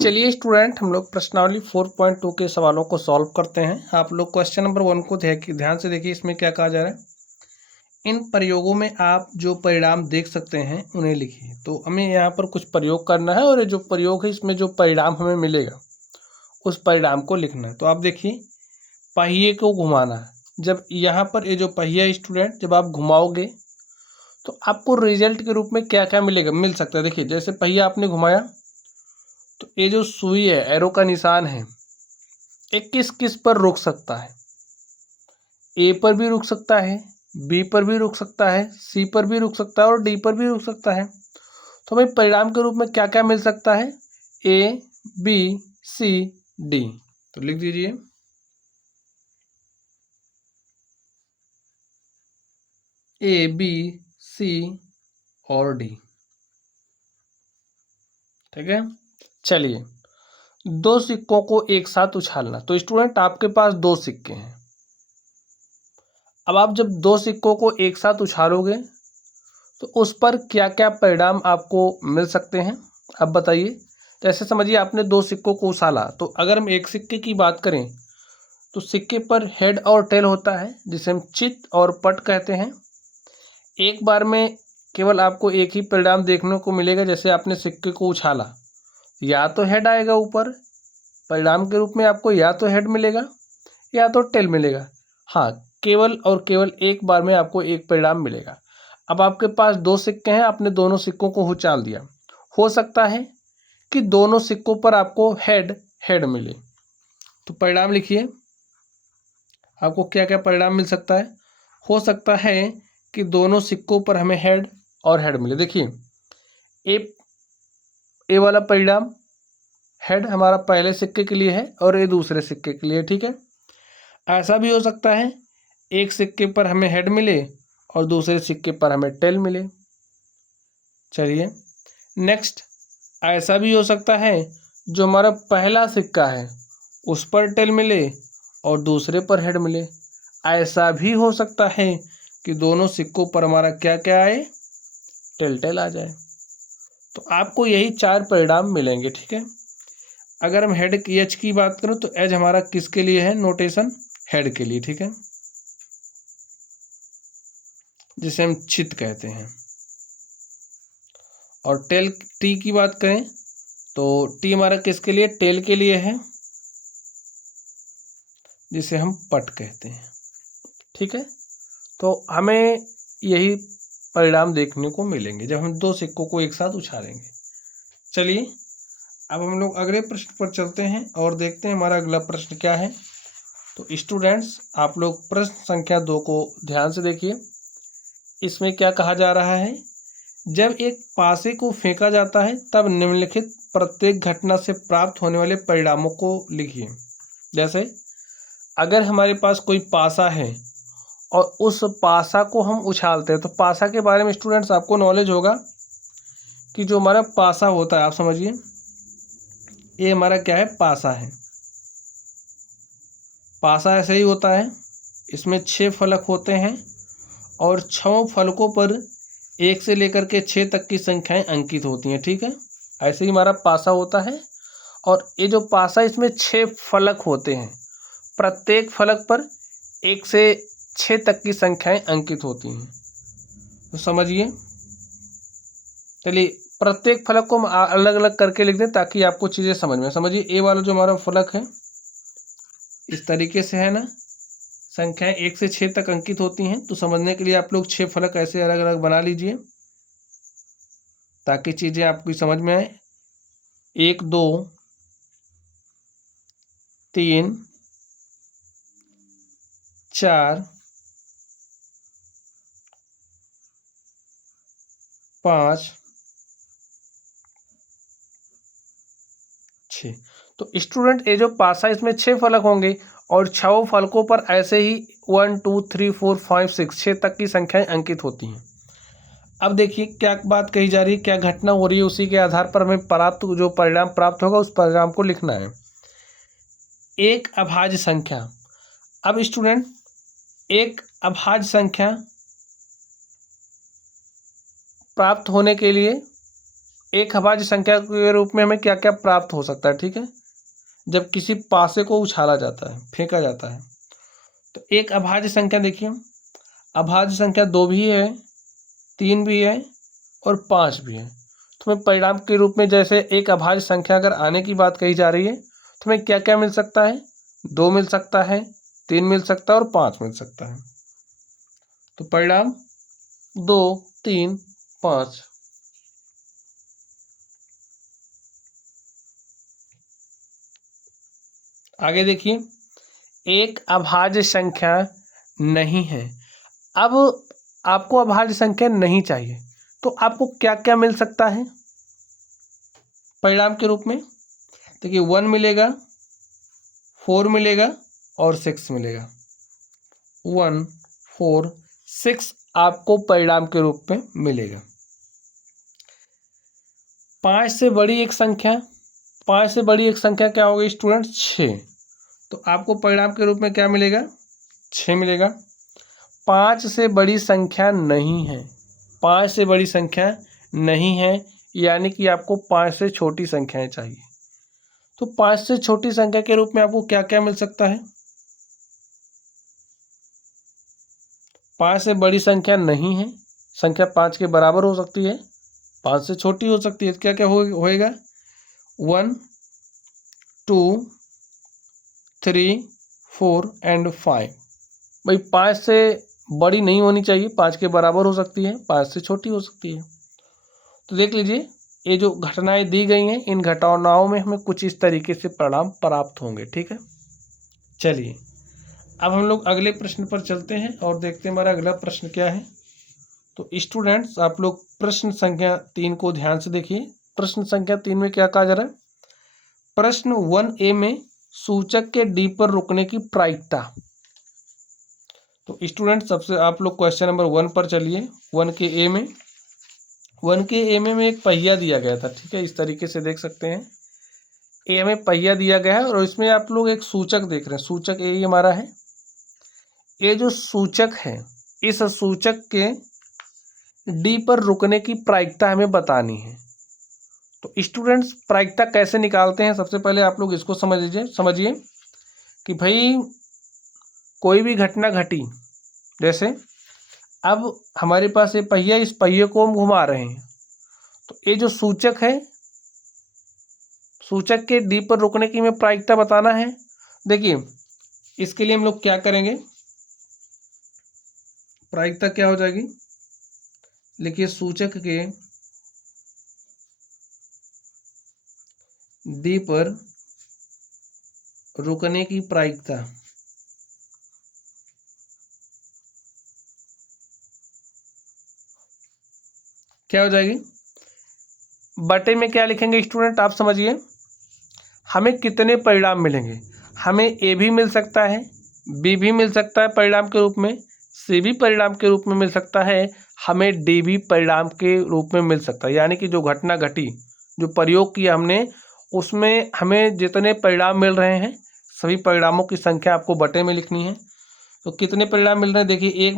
चलिए स्टूडेंट, हम लोग प्रश्नावली 4.2 के सवालों को सॉल्व करते हैं। आप लोग क्वेश्चन नंबर 1 को ध्यान से देखिए। इसमें क्या कहा जा रहा है, इन प्रयोगों में आप जो परिणाम देख सकते हैं उन्हें लिखिए। तो हमें यहाँ पर कुछ प्रयोग करना है और ये जो प्रयोग है इसमें जो परिणाम हमें मिलेगा उस परिणाम को लिखना है। तो आप देखिए, पहिए को घुमाना है। जब यहाँ पर ये जो पहिया स्टूडेंट जब आप घुमाओगे तो आपको रिजल्ट के रूप में क्या क्या मिल सकता है। देखिए, जैसे पहिया आपने घुमाया तो ये जो सुई है, एरो का निशान है, ये किस किस पर रुक सकता है। ए पर भी रुक सकता है, बी पर भी रुक सकता है, सी पर भी रुक सकता है और डी पर भी रुक सकता है। तो हमें परिणाम के रूप में क्या क्या मिल सकता है, ए, बी, सी, डी। तो लिख दीजिए ए, बी, सी और डी। ठीक है। चलिए, दो सिक्कों को एक साथ उछालना। तो स्टूडेंट आपके पास दो सिक्के हैं। अब आप जब दो सिक्कों को एक साथ उछालोगे तो उस पर क्या क्या परिणाम आपको मिल सकते हैं, अब बताइए। जैसे समझिए आपने दो सिक्कों को उछाला, तो अगर हम एक सिक्के की बात करें तो सिक्के पर हेड और टेल होता है जिसे हम चित और पट कहते हैं। एक बार में केवल आपको एक ही परिणाम देखने को मिलेगा। जैसे आपने सिक्के को उछाला, या तो हेड आएगा ऊपर, परिणाम के रूप में आपको या तो हेड मिलेगा या तो टेल मिलेगा। हाँ, केवल और केवल एक बार में आपको एक परिणाम मिलेगा। अब आपके पास दो सिक्के हैं, आपने दोनों सिक्कों को उछाल दिया। हो सकता है कि दोनों सिक्कों पर आपको हेड हेड मिले। तो परिणाम लिखिए, आपको क्या क्या परिणाम मिल सकता है। हो सकता है कि दोनों सिक्कों पर हमें हेड और हेड मिले। देखिए, ए वाला परिणाम हेड हमारा पहले सिक्के के लिए है और ये दूसरे सिक्के के लिए। ठीक है। ऐसा भी हो सकता है एक सिक्के पर हमें हेड मिले और दूसरे सिक्के पर हमें टेल मिले। चलिए नेक्स्ट, ऐसा भी हो सकता है जो हमारा पहला सिक्का है उस पर टेल मिले और दूसरे पर हेड मिले। ऐसा भी हो सकता है कि दोनों सिक्कों पर हमारा क्या क्या आए, टेल टेल आ जाए। तो आपको यही चार परिणाम मिलेंगे। ठीक है। अगर हम हेड की एच की बात करें तो एच हमारा किसके लिए है, नोटेशन हेड के लिए। ठीक है, जिसे हम चित कहते हैं। और टेल टी की बात करें तो टी हमारा किसके लिए, टेल के लिए है, जिसे हम पट कहते हैं। ठीक है। तो हमें यही परिणाम देखने को मिलेंगे जब हम दो सिक्कों को एक साथ उछालेंगे। चलिए अब हम लोग अगले प्रश्न पर चलते हैं और देखते हैं हमारा अगला प्रश्न क्या है। तो स्टूडेंट्स, आप लोग प्रश्न संख्या 2 को ध्यान से देखिए। इसमें क्या कहा जा रहा है, जब एक पासे को फेंका जाता है तब निम्नलिखित प्रत्येक घटना से प्राप्त होने वाले परिणामों को लिखिए। जैसे अगर हमारे पास कोई पासा है और उस पासा को हम उछालते हैं, तो पासा के बारे में स्टूडेंट्स आपको नॉलेज होगा कि जो हमारा पासा होता है, आप समझिए ये हमारा क्या है, पासा है। पासा ऐसे ही होता है, इसमें 6 फलक होते हैं और 6 फलकों पर 1 से लेकर के 6 तक की संख्याएं अंकित होती हैं। ठीक है, ऐसे ही हमारा पासा होता है। और ये जो पासा, इसमें 6 फलक होते हैं, प्रत्येक फलक पर 1 से 6 तक की संख्याएं अंकित होती हैं। तो समझिए, चलिए प्रत्येक फलक को हम अलग अलग करके लिख दें ताकि आपको चीज़ें समझ में। समझिए ए वाला जो हमारा फलक है इस तरीके से है ना, संख्याएं 1 से 6 तक अंकित होती हैं। तो समझने के लिए आप लोग 6 फलक ऐसे अलग अलग बना लीजिए ताकि चीज़ें आपकी समझ में आए। 1 2 3 4 5 6। तो स्टूडेंट ये जो पासा, इसमें 6 फलक होंगे और 6 फलकों पर ऐसे ही 1 2 3 4 5 6 तक की संख्याएं अंकित होती हैं। अब देखिए क्या बात कही जा रही है, क्या घटना हो रही है, उसी के आधार पर हमें जो परिणाम प्राप्त होगा उस परिणाम को लिखना है। एक अभाज्य संख्या। अब स्टूडेंट, एक अभाज्य संख्या प्राप्त होने के लिए एक अभाज्य संख्या के रूप में हमें क्या क्या प्राप्त हो सकता है, ठीक है, जब किसी पासे को उछाला जाता है, फेंका जाता है। तो एक अभाज्य संख्या देखिए, अभाज्य संख्या 2 भी है, 3 भी है और 5 भी है। तो हमें परिणाम के रूप में जैसे एक अभाज्य संख्या अगर आने की बात कही जा रही है तो हमें क्या क्या मिल सकता है, 2 मिल सकता है, 3 मिल सकता है और 5 मिल सकता है। तो परिणाम 2, 3, 5। आगे देखिए, एक अभाज्य संख्या नहीं है। अब आपको अभाज्य संख्या नहीं चाहिए तो आपको क्या क्या मिल सकता है परिणाम के रूप में? देखिए 1 मिलेगा, 4 मिलेगा और 6 मिलेगा। 1, 4, 6 आपको परिणाम के रूप में मिलेगा। 5 से बड़ी एक संख्या, 5 से बड़ी एक संख्या क्या होगी स्टूडेंट? 6। तो आपको परिणाम के रूप में क्या मिलेगा? 6 मिलेगा। 5 से बड़ी संख्या नहीं है, 5 से बड़ी संख्या नहीं है, यानी कि आपको 5 से छोटी संख्याएं चाहिए। तो 5 से छोटी संख्या के रूप में आपको क्या क्या मिल सकता है? 5 से बड़ी संख्या नहीं है, संख्या 5 के बराबर हो सकती है, 5 से छोटी हो सकती है। तो क्या क्या होएगा? 1, 2, 3, 4 एंड 5। भाई 5 से बड़ी नहीं होनी चाहिए, 5 के बराबर हो सकती है, 5 से छोटी हो सकती है। तो देख लीजिए, ये जो घटनाएं दी गई हैं, इन घटनाओं में हमें कुछ इस तरीके से परिणाम प्राप्त होंगे, ठीक है। चलिए अब हम लोग अगले प्रश्न पर चलते हैं और देखते हैं हमारा अगला प्रश्न क्या है। तो स्टूडेंट्स आप लोग प्रश्न संख्या 3 को ध्यान से देखिए। प्रश्न संख्या 3 में क्या कहा जा रहा है? प्रश्न 1A में सूचक के डी पर रुकने की प्रायिकता। तो स्टूडेंट सबसे आप लोग क्वेश्चन नंबर 1 पर चलिए। 1 के ए में एक पहिया दिया गया था, ठीक है, इस तरीके से देख सकते हैं। ए में पहिया दिया गया है और इसमें आप लोग एक सूचक देख रहे हैं, सूचक ए हमारा है। ये जो सूचक है, इस सूचक के डी पर रुकने की प्रायिकता हमें बतानी है। तो स्टूडेंट्स प्रायिकता कैसे निकालते हैं? सबसे पहले आप लोग इसको समझिए कि भाई कोई भी घटना घटी, जैसे अब हमारे पास ये पहिया, इस पहिए को हम घुमा रहे हैं, तो ये जो सूचक है, सूचक के डी पर रुकने की हमें प्रायिकता बताना है। देखिए इसके लिए हम लोग क्या करेंगे, प्रायिकता क्या हो जाएगी, लिखिए सूचक के डी पर रुकने की प्रायिकता क्या हो जाएगी? बटे में क्या लिखेंगे स्टूडेंट, आप समझिए, हमें कितने परिणाम मिलेंगे? हमें ए भी मिल सकता है, बी भी मिल सकता है परिणाम के रूप में, सी भी परिणाम के रूप में मिल सकता है, हमें डी भी परिणाम के रूप में मिल सकता है। यानी कि जो घटना घटी, जो प्रयोग किया हमने, उसमें हमें जितने परिणाम मिल रहे हैं, सभी परिणामों की संख्या आपको बटे में लिखनी है। तो कितने परिणाम मिल रहे हैं? देखिए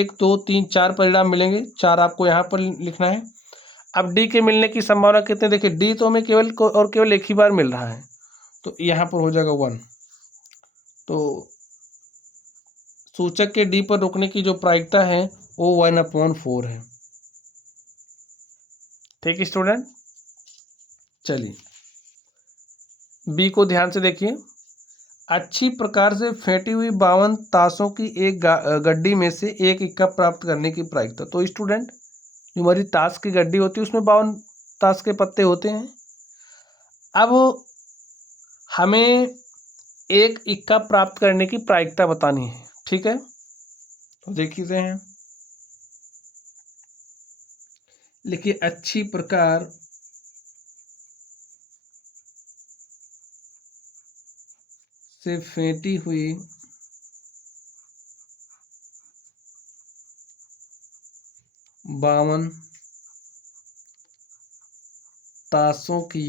1, 2, 3, 4 परिणाम मिलेंगे, 4 आपको यहाँ पर लिखना है। अब डी के मिलने की संभावना कितने? देखिए डी तो हमें केवल एक ही बार मिल रहा है, तो यहाँ पर हो जाएगा 1। तो सूचक के डी पर रुकने की जो प्रायिकता है वो 1/4 है। ठीक स्टूडेंट, चलिए बी को ध्यान से देखिए। अच्छी प्रकार से फेंटी हुई 52 ताशों की एक गड्डी में से एक इक्का प्राप्त करने की प्रायिकता। तो स्टूडेंट जो हमारी ताश की गड्डी होती है उसमें 52 ताश के पत्ते होते हैं। अब हमें एक इक्का प्राप्त करने की प्रायिकता बतानी है, ठीक है। तो देखते हैं, लिखिए अच्छी प्रकार से फेंटी हुई 52 ताशों की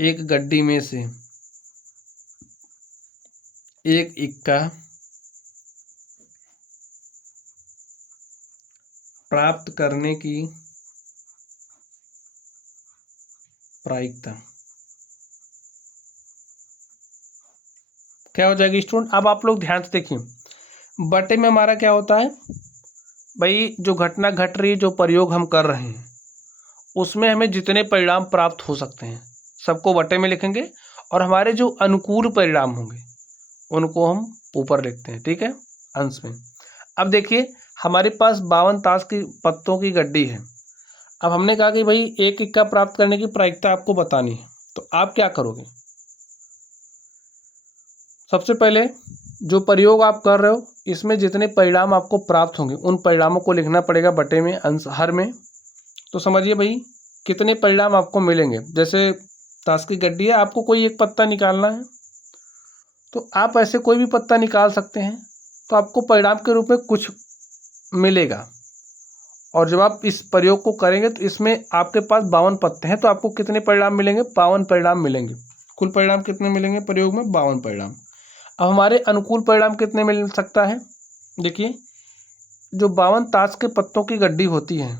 एक गड्डी में से एक इक्का प्राप्त करने की प्रायिकता क्या हो जाएगी स्टूडेंट? अब आप लोग ध्यान से देखिए, बटे में हमारा क्या होता है भाई, जो घटना घट रही है, जो प्रयोग हम कर रहे हैं, उसमें हमें जितने परिणाम प्राप्त हो सकते हैं सबको बटे में लिखेंगे, और हमारे जो अनुकूल परिणाम होंगे उनको हम ऊपर लिखते हैं, ठीक है, अंश में। अब देखिए, हमारे पास 52 ताश की पत्तों की गड्डी है। अब हमने कहा कि भाई एक इक्का प्राप्त करने की प्रायिकता आपको बतानी है, तो आप क्या करोगे? सबसे पहले जो प्रयोग आप कर रहे हो, इसमें जितने परिणाम आपको प्राप्त होंगे उन परिणामों को लिखना पड़ेगा बटे में, अंश हर में। तो समझिए भाई कितने परिणाम आपको मिलेंगे। जैसे ताश की गड्डी है, आपको कोई एक पत्ता निकालना है, तो आप ऐसे कोई भी पत्ता निकाल सकते हैं, तो आपको परिणाम के रूप में कुछ मिलेगा। और जब आप इस प्रयोग को करेंगे तो इसमें आपके पास 52 पत्ते हैं, तो आपको कितने परिणाम मिलेंगे? 52 परिणाम मिलेंगे। कुल परिणाम कितने मिलेंगे प्रयोग में? 52 परिणाम। अब हमारे अनुकूल परिणाम कितने मिल सकता है? देखिए, जो 52 ताश के पत्तों की गड्डी होती है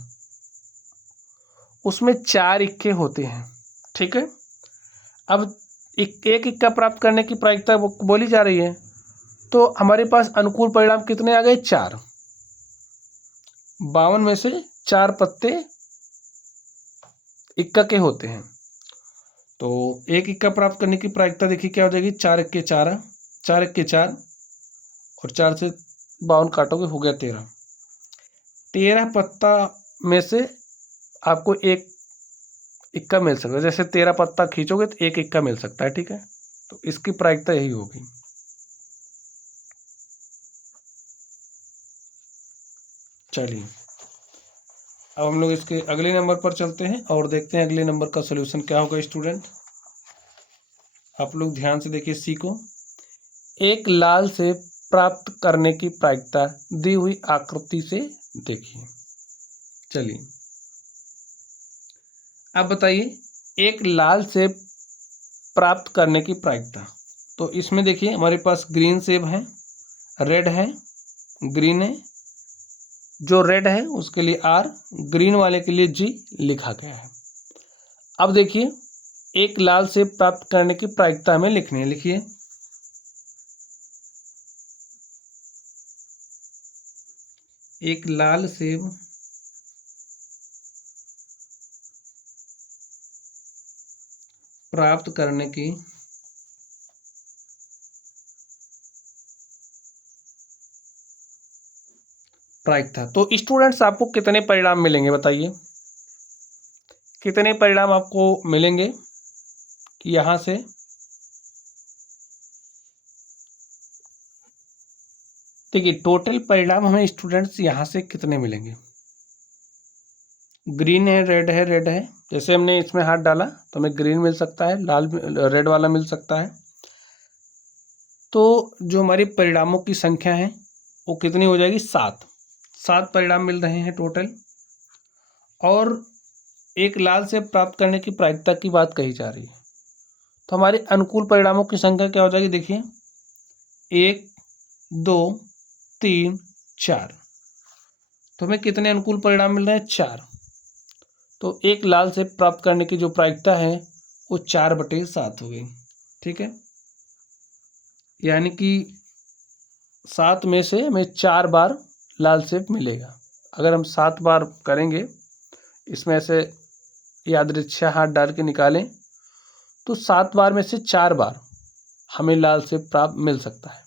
उसमें 4 इक्के होते हैं, ठीक है। अब एक इक्का प्राप्त करने की प्रायिकता बोली जा रही है, तो हमारे पास अनुकूल परिणाम कितने आ गए? 4। 52 में से 4 पत्ते इक्का के होते हैं, तो एक इक्का प्राप्त करने की प्रायिकता देखिए क्या हो जाएगी? 4 इक्के 4, 4 इक्के 4, और 4 से 52 काटोगे, हो गया 13। 13 पत्ता में से आपको एक इक्का मिल सकता है। जैसे 13 पत्ता खींचोगे तो एक इक्का मिल सकता है, ठीक है। तो इसकी प्रायिकता यही होगी। चलिए, अब हम लोग इसके अगले नंबर पर चलते हैं और देखते हैं अगले नंबर का सॉल्यूशन क्या होगा। स्टूडेंट आप लोग ध्यान से देखिए, सीखो। एक लाल से प्राप्त करने की प्रायिकता दी हुई आकृति से देखिए। चलिए, अब बताइए एक लाल से प्राप्त करने की प्रायिकता। तो इसमें देखिए हमारे पास ग्रीन सेब है, रेड है, ग्रीन है। जो रेड है उसके लिए R, ग्रीन वाले के लिए G लिखा गया है। अब देखिए, एक लाल सेब प्राप्त करने की प्रायिकता हमें लिखनी है। लिखिए, एक लाल सेब प्राप्त करने की प्रायिकता। तो स्टूडेंट्स आपको कितने परिणाम मिलेंगे बताइए? कितने परिणाम आपको मिलेंगे कि यहां से देखिए, टोटल परिणाम हमें स्टूडेंट्स यहां से कितने मिलेंगे? ग्रीन है, रेड है, रेड है। जैसे हमने इसमें हाथ डाला तो हमें ग्रीन मिल सकता है, लाल रेड वाला मिल सकता है। तो जो हमारी परिणामों की संख्या है वो कितनी हो जाएगी? 7। 7 परिणाम मिल रहे हैं टोटल। और एक लाल से प्राप्त करने की प्रायिकता की बात कही जा रही है, तो हमारे अनुकूल परिणामों की संख्या क्या हो जाएगी? देखिए, 1 2 3 4। तो हमें कितने अनुकूल परिणाम मिल रहे हैं? 4। तो एक लाल से प्राप्त करने की जो प्रायिकता है वो 4/7 हो गई, ठीक है। यानी कि 7 में से हमें 4 बार लाल सेब मिलेगा। अगर हम 7 बार करेंगे, इसमें ऐसे यादृच्छा हाथ डाल के निकालें, तो 7 बार में से 4 बार हमें लाल सेब प्राप्त मिल सकता है,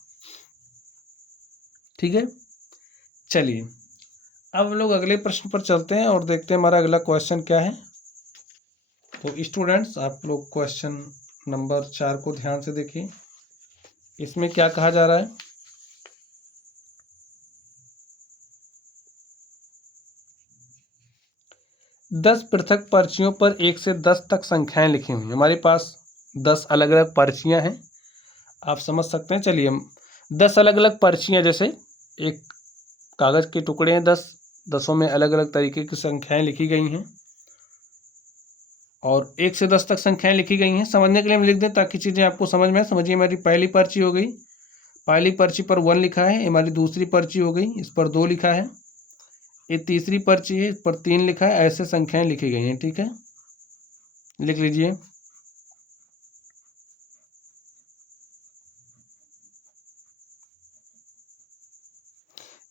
ठीक है। चलिए, अब हम लोग अगले प्रश्न पर चलते हैं और देखते हैं हमारा अगला क्वेश्चन क्या है। तो स्टूडेंट्स आप लोग क्वेश्चन नंबर 4 को ध्यान से देखिए। इसमें क्या कहा जा रहा है? 10 पृथक पर्चियों पर 1 से 10 तक संख्याएं लिखी हुई। हमारे पास 10 अलग अलग पर्चियां हैं, आप समझ सकते हैं। चलिए, 10 अलग अलग पर्चियां, जैसे एक कागज के टुकड़े हैं 10, 10 में अलग अलग तरीके की संख्याएं लिखी गई हैं, और 1 से 10 तक संख्याएं लिखी गई हैं। समझने के लिए हम लिख दें ताकि चीज़ें आपको समझ में आए। समझिए, हमारी पहली पर्ची हो गई, पहली पर्ची पर 1 लिखा है। हमारी दूसरी पर्ची हो गई, इस पर 2 लिखा है। ये तीसरी पर्ची है, इस पर 3 लिखा है, ऐसे संख्याएं लिखी गई हैं। ठीक है, लिख लीजिए।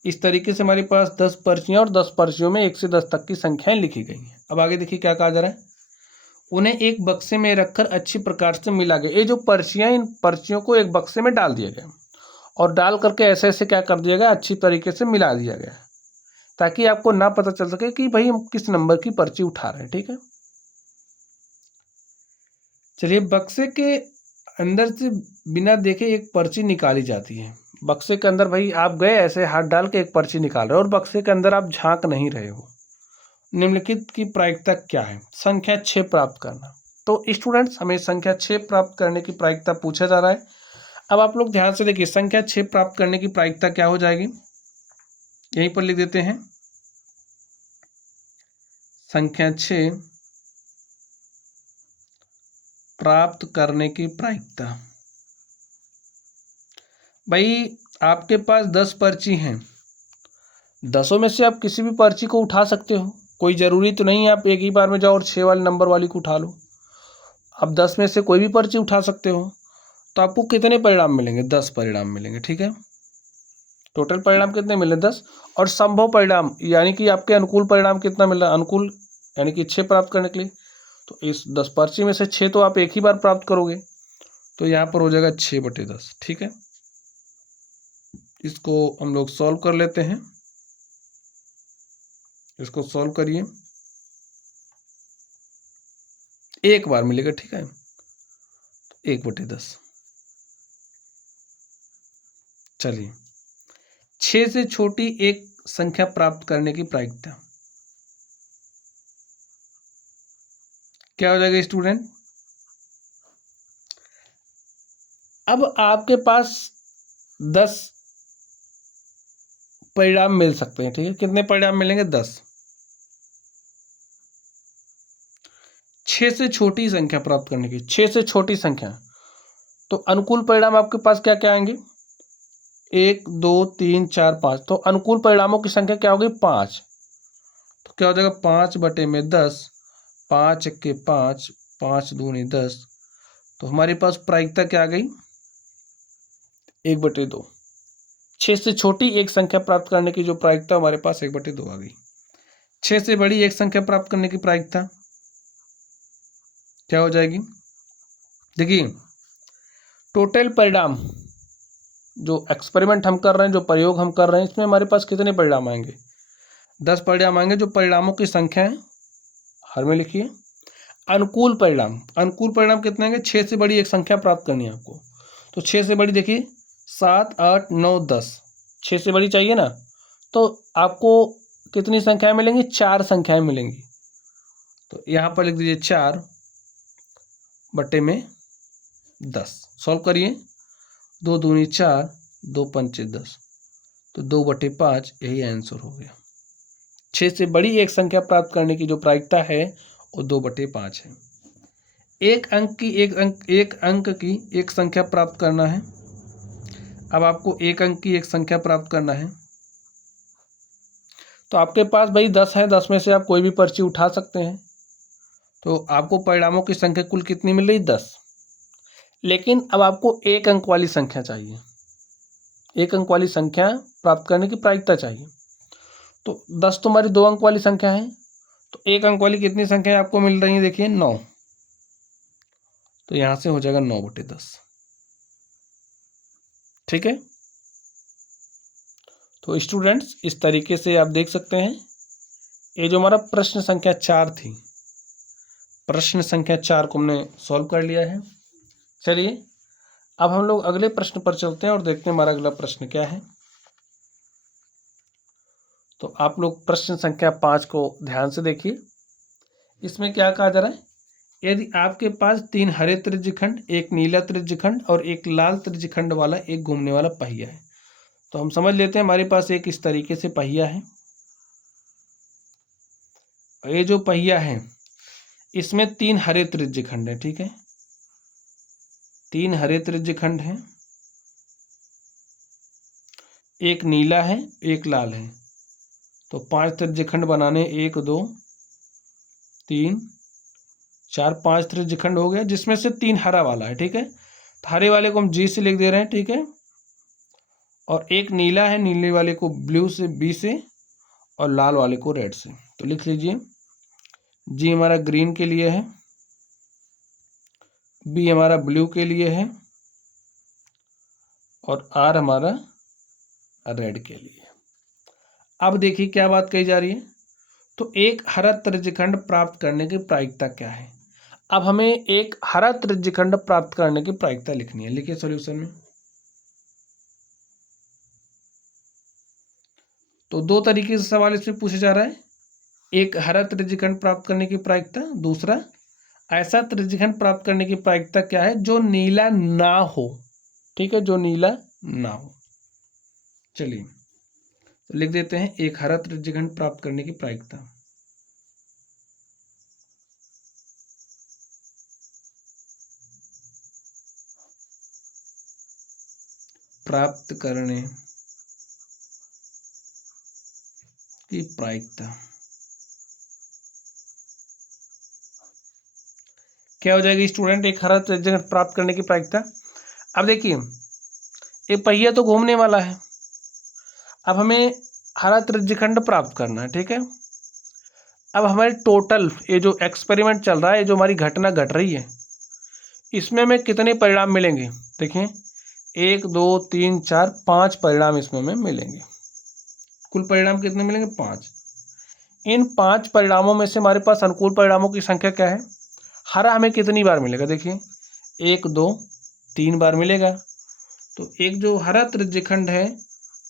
इस तरीके से हमारे पास 10 पर्चियां और 10 पर्चियों में 1 से 10 तक की संख्याएं लिखी गई हैं। अब आगे देखिए क्या कहा जा रहा है। उन्हें एक बक्से में रखकर अच्छी प्रकार से मिला गया। ये जो पर्चियां, इन पर्चियों को एक बक्से में डाल दिया गया और डाल करके ऐसे ऐसे क्या कर दिया गया, अच्छी तरीके से मिला दिया गया, ताकि आपको ना पता चल सके कि भाई हम किस नंबर की पर्ची उठा रहे हैं। ठीक है, चलिए, बक्से के अंदर से बिना देखे एक पर्ची निकाली जाती है। बक्से के अंदर भाई आप गए, ऐसे हाथ डाल के एक पर्ची निकाल रहे हो और बक्से के अंदर आप झांक नहीं रहे हो। निम्नलिखित की प्रायिकता क्या है? संख्या 6 प्राप्त करना। तो स्टूडेंट्स, हमें संख्या 6 प्राप्त करने की प्रायिकता पूछा जा रहा है। अब आप लोग ध्यान से देखिए, संख्या 6 प्राप्त करने की प्रायिकता क्या हो जाएगी, यहीं पर लिख देते हैं। संख्या 6 प्राप्त करने की प्रायिकता। भाई आपके पास 10 पर्ची हैं, 10 में से आप किसी भी पर्ची को उठा सकते हो। कोई ज़रूरी तो नहीं है आप एक ही बार में जाओ और 6 वाले नंबर वाली को उठा लो। आप 10 में से कोई भी पर्ची उठा सकते हो। तो आपको कितने परिणाम मिलेंगे? 10 परिणाम मिलेंगे। ठीक है, टोटल परिणाम कितने मिले? 10। और संभव परिणाम यानी कि आपके अनुकूल परिणाम कितना मिल रहा है? अनुकूल यानी कि 6 प्राप्त करने के लिए। तो इस 10 पर्ची में से 6 तो आप एक ही बार प्राप्त करोगे, तो यहाँ पर हो जाएगा 6/10। ठीक है, इसको हम लोग सॉल्व कर लेते हैं। इसको सॉल्व करिए, एक बार मिलेगा। ठीक है, 1/10। चलिए, 6 से छोटी एक संख्या प्राप्त करने की प्रायिकता क्या हो जाएगा स्टूडेंट? अब आपके पास 10 परिणाम मिल सकते हैं। ठीक है, कितने परिणाम मिलेंगे? 10। 6 से छोटी संख्या प्राप्त करने की, 6 से छोटी संख्या, तो अनुकूल परिणाम आपके पास क्या क्या आएंगे? 1 2 3 4 5। तो अनुकूल परिणामों की संख्या क्या होगी? 5। तो क्या हो जाएगा? 5/10। 5 के 5, 5 दूनी 10। तो हमारे पास प्रायिकता क्या आ गई? 1/2। 6 से छोटी एक संख्या प्राप्त करने की जो प्रायिकता हमारे पास 1/2 आ गई। 6 से बड़ी एक संख्या प्राप्त करने की प्रायिकता क्या हो जाएगी? देखिए, टोटल परिणाम, जो एक्सपेरिमेंट हम कर रहे हैं, जो प्रयोग हम कर रहे हैं, इसमें हमारे पास कितने परिणाम आएंगे? 10 परिणाम आएंगे। जो परिणामों की संख्या है हर में लिखिए। अनुकूल परिणाम, अनुकूल परिणाम कितने आएंगे? 6 से बड़ी एक संख्या प्राप्त करनी है आपको। तो 6 से बड़ी देखिए 7 8 9 10। 6 से बड़ी चाहिए ना, तो आपको कितनी संख्याएं मिलेंगी? 4 संख्याएं मिलेंगी। तो यहाँ पर लिख दीजिए 4/10। सॉल्व करिए। 2 दूनी 4, 2 पंचे 10, तो 2/5 यही आंसर हो गया। 6 से बड़ी एक संख्या प्राप्त करने की जो प्रायिकता है वो 2/5 है। एक अंक की एक संख्या प्राप्त करना है। अब आपको एक अंक की एक संख्या प्राप्त करना है, तो आपके पास भाई 10 है, 10 में से आप कोई भी पर्ची उठा सकते हैं। तो आपको परिणामों की संख्या कुल कितनी मिल रही? 10। लेकिन अब आपको एक अंक वाली संख्या चाहिए, एक अंक वाली संख्या प्राप्त करने की प्रायिकता चाहिए। तो 10 तो हमारी 2 अंक वाली संख्या है, तो एक अंक वाली कितनी संख्या आपको मिल रही है? देखिए 9। तो यहां से हो जाएगा 9/10। ठीक है, तो स्टूडेंट्स इस तरीके से आप देख सकते हैं। ये जो हमारा प्रश्न संख्या 4 थी, प्रश्न संख्या 4 को हमने सॉल्व कर लिया है। चलिए, अब हम लोग अगले प्रश्न पर चलते हैं और देखते हैं हमारा अगला प्रश्न क्या है। तो आप लोग प्रश्न संख्या 5 को ध्यान से देखिए। इसमें क्या कहा जा रहा है? यदि आपके पास 3 हरे त्रिज्यखंड, एक नीला त्रिज्यखंड और एक लाल त्रिज्यखंड वाला एक घूमने वाला पहिया है, तो हम समझ लेते हैं हमारे पास एक इस तरीके से पहिया है। ये जो पहिया है इसमें 3 हरे त्रिज्यखंड है। ठीक है, 3 हरे त्रिज्यखंड हैं, एक नीला है, एक लाल है। तो 5 त्रिज्यखंड बनाने 1 2 3 4 5 त्रिज्यखंड हो गया, जिसमें से 3 हरा वाला है। ठीक है, तो हरे वाले को हम जी से लिख दे रहे हैं। ठीक है, और एक नीला है, नीले वाले को ब्लू से बी से, और लाल वाले को रेड से। तो लिख लीजिए, जी हमारा ग्रीन के लिए है, बी हमारा ब्लू के लिए है, और आर हमारा रेड के लिए। अब देखिए क्या बात कही जा रही है। तो एक हरा त्रिज्यखंड प्राप्त करने की प्रायिकता क्या है। अब हमें एक हरा त्रिज्यखंड प्राप्त करने की प्रायिकता लिखनी है। लिखिए सॉल्यूशन में। तो दो तरीके से सवाल इसमें पूछा जा रहा है। एक हरा त्रिज्यखंड प्राप्त करने की प्रायिकता, दूसरा ऐसा त्रिज्यखंड प्राप्त करने की प्रायिकता क्या है जो नीला ना हो। ठीक है, जो नीला ना हो। चलिए तो लिख देते हैं, एक हरा त्रिज्यखंड प्राप्त करने की प्रायिकता। प्राप्त करने की प्रायिकता क्या हो जाएगी स्टूडेंट, एक हरा त्रिज्यखंड प्राप्त करने की प्रायिकता। अब देखिए, एक पहिया तो घूमने वाला है, अब हमें हरा त्रिज्यखंड प्राप्त करना है। ठीक है, अब हमारे टोटल ये जो एक्सपेरिमेंट चल रहा है, जो हमारी घटना घट रही है, इसमें हमें कितने परिणाम मिलेंगे। देखिए 1 2 3 4 5 परिणाम इसमें हमें मिलेंगे। कुल परिणाम कितने मिलेंगे, 5। इन 5 परिणामों में से हमारे पास अनुकूल परिणामों की संख्या क्या है। हरा हमें कितनी बार मिलेगा, देखिए 1 2 3 बार मिलेगा। तो एक जो हरा त्रिज्यखंड है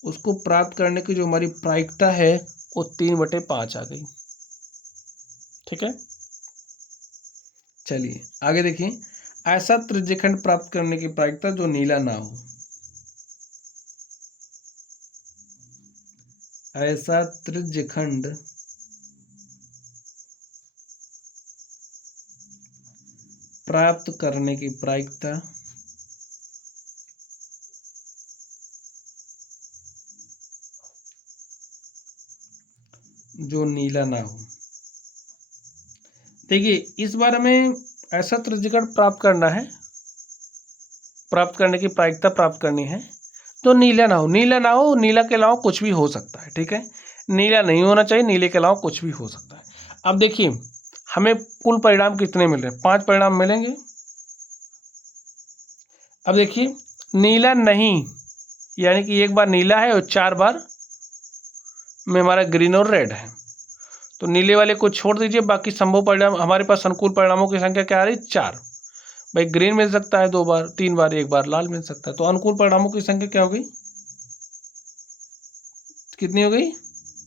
उसको प्राप्त करने की जो हमारी प्रायिकता है वो 3/5 आ गई। ठीक है, चलिए आगे देखिए, ऐसा त्रिज्यखंड प्राप्त करने की प्रायिकता जो नीला ना हो। ऐसा त्रिज्यखंड प्राप्त करने की प्रायिकता जो नीला ना हो। देखिए इस बार हमें ऐसा त्रिज्यखंड प्राप्त करना है, प्राप्त करने की प्रायिकता प्राप्त करनी है तो नीला ना हो। नीला ना हो, नीला के अलावा कुछ भी हो सकता है। ठीक है, नीला नहीं होना चाहिए, नीले के अलावा कुछ भी हो सकता है। अब देखिए हमें कुल परिणाम कितने मिल रहे हैं, 5 परिणाम मिलेंगे। अब देखिए नीला नहीं, यानी कि एक बार नीला है और 4 बार में हमारा ग्रीन और रेड है, तो नीले वाले को छोड़ दीजिए। बाकी संभव परिणाम हमारे पास अनुकूल परिणामों की संख्या क्या आ रही है, 4। भाई ग्रीन मिल सकता है 2 बार, 3 बार, 1 बार लाल मिल सकता है। तो अनुकूल परिणामों की संख्या क्या हो गई, कितनी हो गई,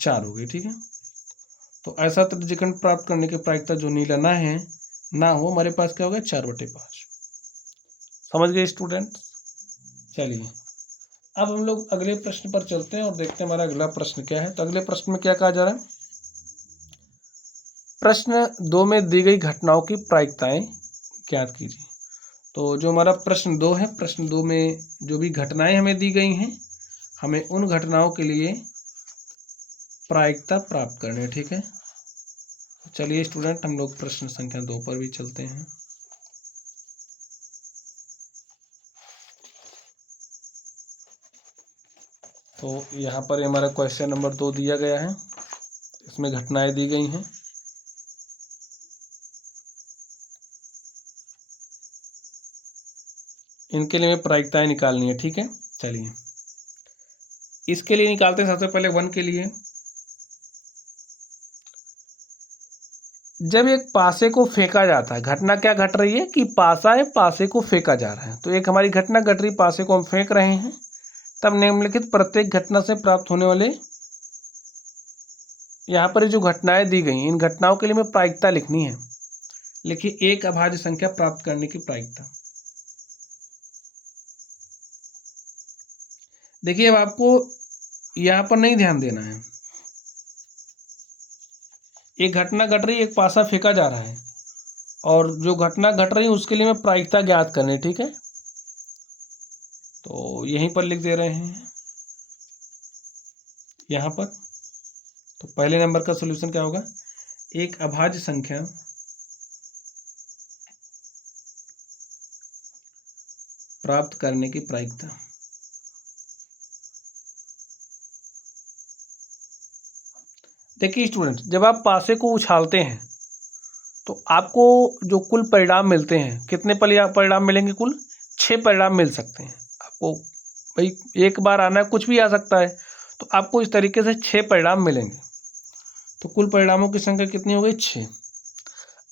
4 हो गई। ठीक है, तो ऐसा त्रिज्यखंड प्राप्त करने की प्रायिकता जो नीला ना हो हमारे पास क्या हो गया, 4/5। समझ गए स्टूडेंट। चलिए अब हम लोग अगले प्रश्न पर चलते हैं और देखते हैं हमारा अगला प्रश्न क्या है। तो अगले प्रश्न में क्या कहा जा रहा है, प्रश्न 2 में दी गई घटनाओं की प्रायिकताएं ज्ञात कीजिए। तो जो हमारा प्रश्न 2 है, प्रश्न 2 में जो भी घटनाएं हमें दी गई हैं, हमें उन घटनाओं के लिए प्रायिकता प्राप्त करनी है। ठीक है, चलिए स्टूडेंट हम लोग प्रश्न संख्या 2 पर भी चलते हैं। तो यहाँ पर हमारा क्वेश्चन नंबर 2 दिया गया है, इसमें घटनाएं दी गई हैं। इनके लिए हमें प्रायिकताएं निकालनी है। ठीक है, चलिए इसके लिए निकालते हैं। सबसे पहले 1 के लिए, जब एक पासे को फेंका जाता है, घटना क्या घट रही है कि पासा है, पासे को फेंका जा रहा है। तो एक हमारी घटना घट रही, पासे को हम फेंक रहे हैं, तब निम्नलिखित प्रत्येक घटना से प्राप्त होने वाले, यहाँ पर जो घटनाएं दी गई इन घटनाओं के लिए हमें प्रायिकता लिखनी है। लिखिए एक अभाज्य संख्या प्राप्त करने की प्रायिकता। देखिए अब आपको यहाँ पर नहीं ध्यान देना है, एक घटना घट रही है, एक पासा फेंका जा रहा है, और जो घटना घट रही है उसके लिए हमें प्रायिकता ज्ञात करनी है। ठीक है, तो यहीं पर लिख दे रहे हैं, यहाँ पर तो पहले नंबर का सॉल्यूशन क्या होगा, एक अभाज्य संख्या प्राप्त करने की प्रायिकता। देखिए स्टूडेंट, जब आप पासे को उछालते हैं तो आपको जो कुल परिणाम मिलते हैं, कितने परिणाम मिलेंगे, कुल 6 परिणाम मिल सकते हैं आपको। भाई एक बार आना है, कुछ भी आ सकता है, तो आपको इस तरीके से 6 परिणाम मिलेंगे। तो कुल परिणामों की संख्या कितनी हो गई, 6।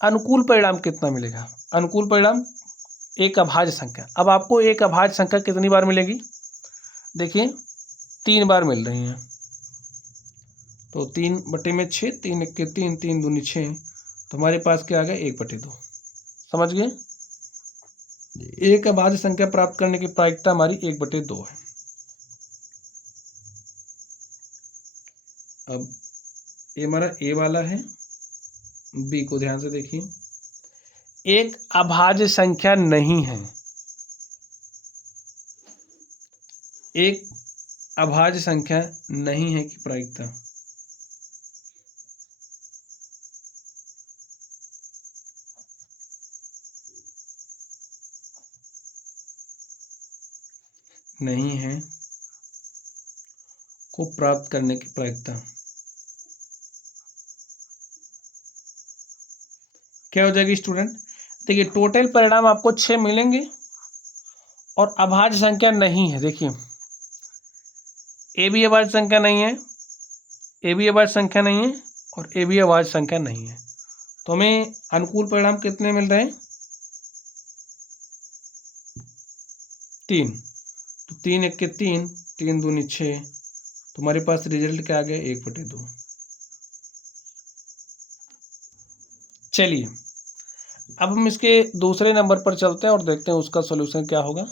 अनुकूल परिणाम कितना मिलेगा, अनुकूल परिणाम एक अभाज्य संख्या। अब आपको एक अभाज्य संख्या कितनी बार मिलेगी, देखिए 3 बार मिल रही हैं। तो 3/6, 3 एक्के 3, 3 दूनी 6, तो हमारे पास क्या आ गया, 1/2। समझ गए, एक अभाज्य संख्या प्राप्त करने की प्रायिकता हमारी 1/2 है। अब ये हमारा ए वाला है, बी को ध्यान से देखिए, एक अभाज्य संख्या नहीं है, एक अभाज्य संख्या नहीं है की प्रायिकता। नहीं है को प्राप्त करने की प्रायिकता क्या हो जाएगी स्टूडेंट, देखिए टोटल परिणाम आपको 6 मिलेंगे और अभाज्य संख्या नहीं है। देखिए ए भी अभाज्य संख्या नहीं है, ए भी अभाज्य संख्या नहीं है और ए भी अभाज्य संख्या नहीं है, तो हमें अनुकूल परिणाम कितने मिल रहे हैं, 3। तो 3 एक्के 3, 3 दूनी 6, तो हमारे पास रिजल्ट क्या आ गया, 1/2। चलिए अब हम इसके दूसरे नंबर पर चलते हैं और देखते हैं उसका सॉल्यूशन क्या होगा।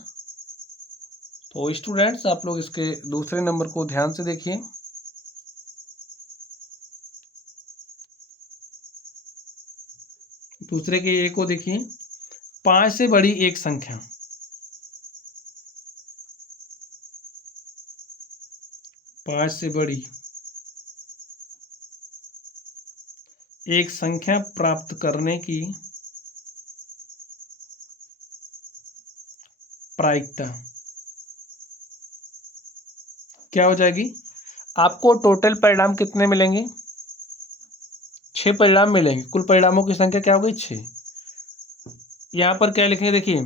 तो स्टूडेंट्स आप लोग इसके दूसरे नंबर को ध्यान से देखिए। दूसरे के ए को देखिए, 5 से बड़ी एक संख्या, 5 से बड़ी एक संख्या प्राप्त करने की प्रायिकता क्या हो जाएगी, आपको टोटल परिणाम कितने मिलेंगे, 6 परिणाम मिलेंगे। कुल परिणामों की संख्या क्या हो गई, 6। यहां पर क्या लिखेंगे, देखिए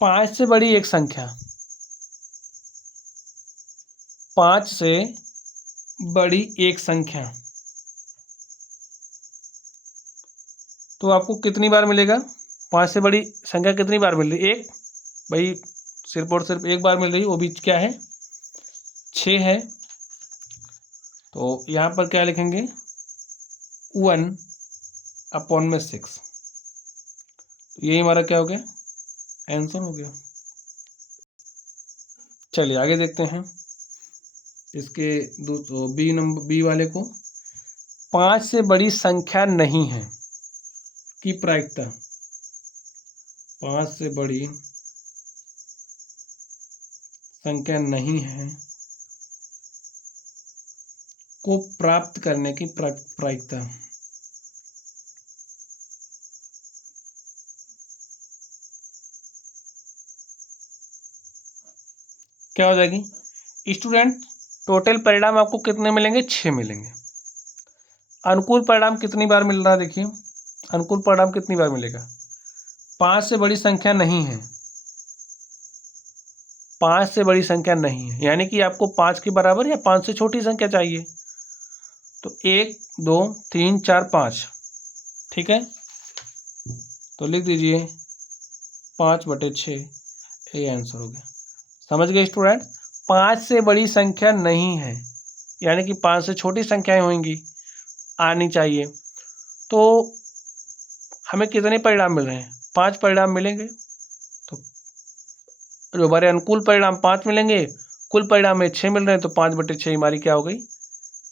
5 से बड़ी एक संख्या, 5 से बड़ी एक संख्या, तो आपको कितनी बार मिलेगा, 5 से बड़ी संख्या कितनी बार मिल रही है, एक, भाई सिर्फ और सिर्फ एक बार मिल रही है, वो भी क्या है, 6 है। तो यहाँ पर क्या लिखेंगे, 1/6, यही हमारा क्या हो गया, आंसर हो गया। चलिए आगे देखते हैं इसके बी नंबर, बी वाले को, 5 से बड़ी संख्या नहीं है की प्रायिकता, 5 से बड़ी संख्या नहीं है को प्राप्त करने की प्रायिकता क्या हो जाएगी स्टूडेंट, टोटल परिणाम आपको कितने मिलेंगे, 6 मिलेंगे। अनुकूल परिणाम कितनी बार मिल रहा है, देखिए अनुकूल परिणाम कितनी बार मिलेगा, 5 से बड़ी संख्या नहीं है, 5 से बड़ी संख्या नहीं है, यानी कि आपको 5 के बराबर या 5 से छोटी संख्या चाहिए। तो 1 2 3 4 5, ठीक है, तो लिख दीजिए 5/6, ये आंसर हो गया। समझ गए स्टूडेंट, 5 से बड़ी संख्या नहीं है, यानी कि 5 से छोटी संख्याएं होंगी, आनी चाहिए। तो हमें कितने परिणाम मिल रहे हैं, 5 परिणाम मिलेंगे। तो जो हमारे अनुकूल परिणाम 5 मिलेंगे, कुल परिणाम में 6 मिल रहे हैं, तो 5/6 हमारी क्या हो गई,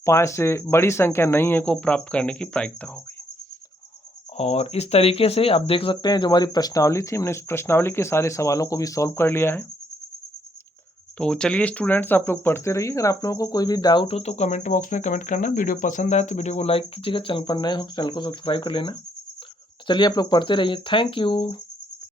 5 से बड़ी संख्या नहीं है को प्राप्त करने की प्रायिकता हो गई। और इस तरीके से आप देख सकते हैं जो हमारी प्रश्नावली थी, हमने इस प्रश्नावली के सारे सवालों को भी सॉल्व कर लिया है। तो चलिए स्टूडेंट्स, आप लोग पढ़ते रहिए। अगर आप लोगों को कोई भी डाउट हो तो कमेंट बॉक्स में कमेंट करना। वीडियो पसंद आए तो वीडियो को लाइक कीजिएगा, चैनल पर नए हो तो चैनल को सब्सक्राइब कर लेना। तो चलिए आप लोग पढ़ते रहिए। Thank you.